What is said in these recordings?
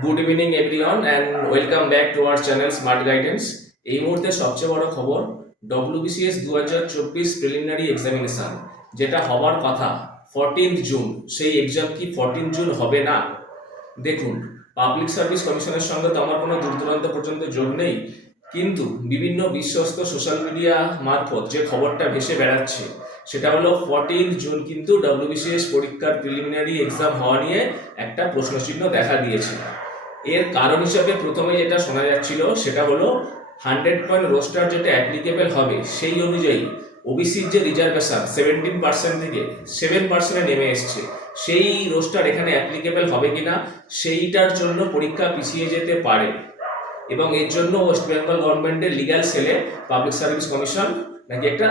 Good evening everyone and welcome back to our channel smart guidance. এই মুহূর্তে সবচেয়ে বড় খবর, ডব্লিউবিসিএস 2024 প্রিলিমিনারি এক্সামিনেশন যেটা হবার কথা 14 জুন, সেই এক্সাম কি 14 জুন হবে না? দেখুন, পাবলিক সার্ভিস কমিশনের সঙ্গে তো আমার কোনো দূর দূরান্ত পর্যন্ত যোগ নেই, কিন্তু বিভিন্ন বিশ্বস্ত সোশ্যাল মিডিয়া মারফত যে খবরটা ভেসে বেড়াচ্ছে সেটা হলো 14 জুন কিন্তু ডব্লিউবিসিএস পরীক্ষার প্রিলিমিনারি এক্সাম হওয়া নিয়ে একটা প্রশ্নচিহ্ন দেখা দিয়েছে। এর কারণ হিসাবে প্রথমে যেটা শোনা যাচ্ছিল সেটা হলো 100 পয়েন্ট রোস্টার যেটা অ্যাপ্লিকেবল হবে সেই অনুযায়ী ওবিসির যে রিজার্ভেশন 17% থেকে 7% নেমে এসছে, সেই রোস্টার এখানে অ্যাপ্লিকেবল হবে কিনা সেইটার জন্য পরীক্ষা পিছিয়ে যেতে পারে। এবং এর জন্য ওয়েস্ট বেঙ্গল গভর্নমেন্টের লিগ্যাল সেলে পাবলিক সার্ভিস কমিশন নাকি একটা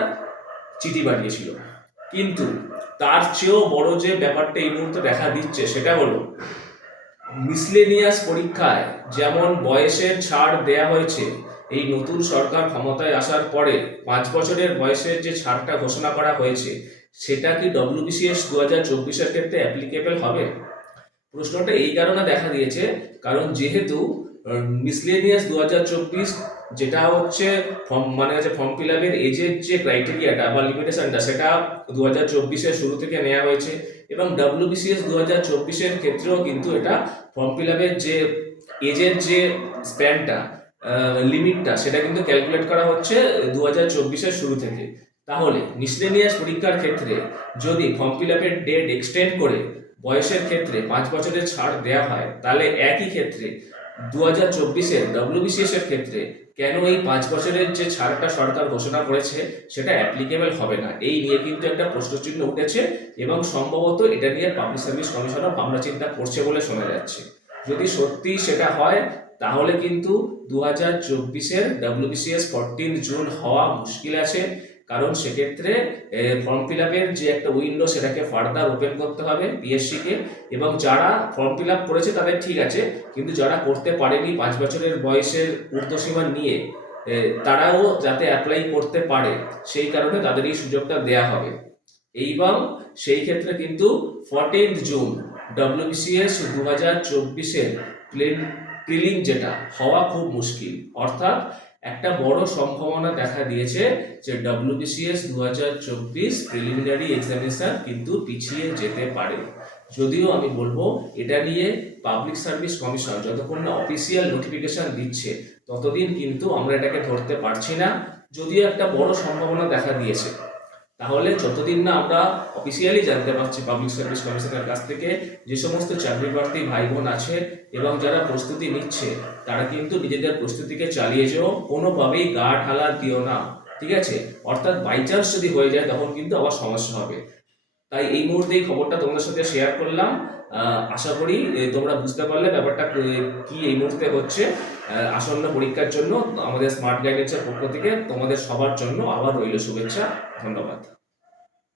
চিঠি পাঠিয়েছিল। কিন্তু তার চেয়েও বড় যে ব্যাপারটা এই মুহূর্তে দেখা দিচ্ছে সেটা হলো মিসলেনিয়াস পরীক্ষায় যেমন বয়সের ছাড় দেয়া হয়েছে, এই নতুন সরকার ক্ষমতায় আসার পরে 5 বছরের বয়সের যে ছাড়টা ঘোষণা করা হয়েছে সেটা কি ডব্লিউবিসিএস 2024-এর ক্ষেত্রে অ্যাপ্লিকেবল হবে? প্রশ্নটা এই কারণে দেখা দিয়েছে কারণ যেহেতু মিসলেনিয়াস 2024 যেটা হচ্ছে ফর্ম ফিল আপের এজের যে ক্রাইটেরিয়াটা বা লিমিটেশনটা সেটা 2024-এর শুরু থেকে নেওয়া হয়েছে, এবং ডব্লিউবিসিএস 2024-এর ক্ষেত্রেও কিন্তু এটা ফর্ম ফিল আপের যে এজের যে স্প্যানটা লিমিটটা সেটা কিন্তু ক্যালকুলেট করা হচ্ছে 2024-এর শুরু থেকে। তাহলে মিসলেনিয়াস পরীক্ষার ক্ষেত্রে যদি ফর্ম ফিল আপের ডেট এক্সটেন্ড করে বয়সের ক্ষেত্রে 5 বছরের ছাড় দেওয়া হয়, তাহলে একই ক্ষেত্রে 2024-এর ডব্লিউবিসিএস এর ক্ষেত্রে কেন এই 5 বছরের যে ছাড়টা সরকার ঘোষণা করেছে সেটা অ্যাপ্লিকেবল হবে না? এই নিয়ে কিন্তু একটা প্রশ্নচিহ্ন উঠেছে এবং সম্ভবত এটা নিয়ে পাবলিক সার্ভিস কমিশনও ভাবনা চিন্তা করছে বলে শোনা যাচ্ছে। যদি সত্যি সেটা হয় তাহলে কিন্তু 2024-এর ডব্লিউবিসিএস 14 জুন হওয়া মুশকিল আছে, কারণ সেক্ষেত্রে ফর্ম ফিল আপের যে একটা উইন্ডো সেটাকে ফার্দার ওপেন করতে হবে পিএসসিকে, এবং যারা ফর্ম ফিল আপ করেছে তাদের ঠিক আছে, কিন্তু যারা করতে পারেনি 5 বছরের বয়সের ঊর্ধ্বসীমা নিয়ে তারাও যাতে অ্যাপ্লাই করতে পারে সেই কারণে তাদের এই সুযোগটা দেয়া হবে। এবং সেই ক্ষেত্রে কিন্তু 14 জুন ডব্লিউবিসিএস 2024-এর প্রিলিম যেটা হওয়া খুব মুশকিল, অর্থাৎ একটা বড় সম্ভাবনা দেখা দিয়েছে যে ডব্লিউবিসিএস 2024 প্রিলিমিনারি এক্সামিনেশন কিন্তু পিছিয়ে যেতে পারে। যদিও আমি বলবো এটা নিয়ে পাবলিক সার্ভিস কমিশন যতক্ষণ না অফিসিয়াল নোটিফিকেশন দিচ্ছে ততদিন কিন্তু আমরা এটাকে ধরতে পারছি না। যদিও একটা বড় সম্ভাবনা দেখা দিয়েছে, তাহলে যতদিন না আমরা অফিসিয়ালি জানতে পারছি পাবলিক সার্ভিস কমিশনের কাছ থেকে যে সমস্ত চাকরি প্রার্থী ভাই বোন আছে এবং যারা প্রস্তুতি নিচ্ছে তারা কিন্তু নিজেদের প্রস্তুতিকে চালিয়ে যেও, কোনোভাবেই গা ঢালা দিও না, ঠিক আছে? অর্থাৎ বাই চান্স যদি হয়ে যায় তখন কিন্তু আবার সমস্যা হবে। তাই এই মুহূর্তে এই খবরটা তোমাদের সাথে শেয়ার করলাম। আশা করি তোমরা বুঝতে পারলে ব্যাপারটা কি এই মুহূর্তে হচ্ছে। আসন্ন পরীক্ষার জন্য আমাদের স্মার্ট গাইডেন্সের পক্ষ থেকে তোমাদের সবার জন্য আবার রইল শুভেচ্ছা। ধন্যবাদ।